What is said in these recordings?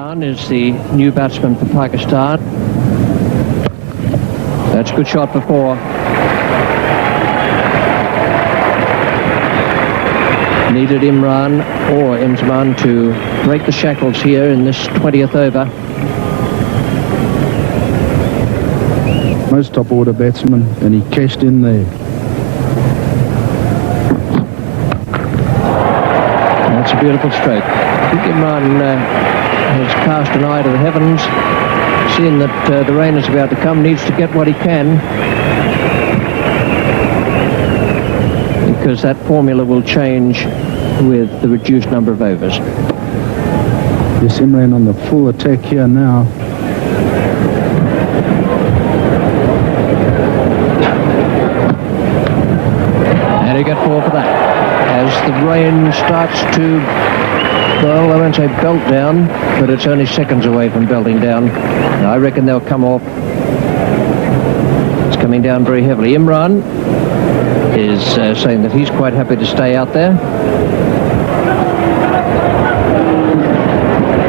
Khan is the new batsman for Pakistan. That's a good shot for 4. Needed Imran or Imran to break the shackles here in this 20th over. Most top order batsman, and he cashed in there. That's a beautiful stroke. I think Imran has cast an eye to the heavens, seeing that the rain is about to come, needs to get what he can, because that formula will change with the reduced number of overs. Yes, Imran on the full attack here now. And he got 4 for that. As the rain starts to, well, I won't say belt down, but it's only seconds away from belting down. And I reckon they'll come off. It's coming down very heavily. Imran is saying that he's quite happy to stay out there.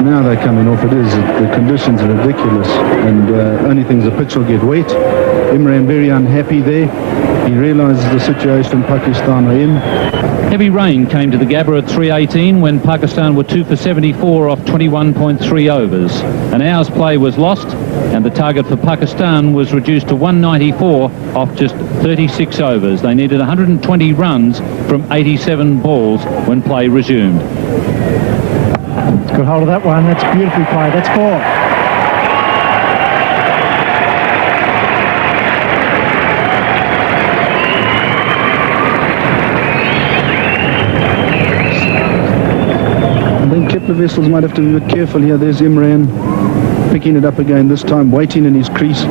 Now they're coming off. It is. The conditions are ridiculous, and only things the pitch will get wet. Imran very unhappy there. He realises the situation Pakistan are in. Heavy rain came to the Gabba at 3:18 when Pakistan were 2 for 74 off 21.3 overs. An hour's play was lost, and the target for Pakistan was reduced to 194 off just 36 overs. They needed 120 runs from 87 balls when play resumed. Good hold of that one. That's beautifully played. That's 4. The vessels might have to be a bit careful here. There's Imran picking it up again, this time waiting in his crease.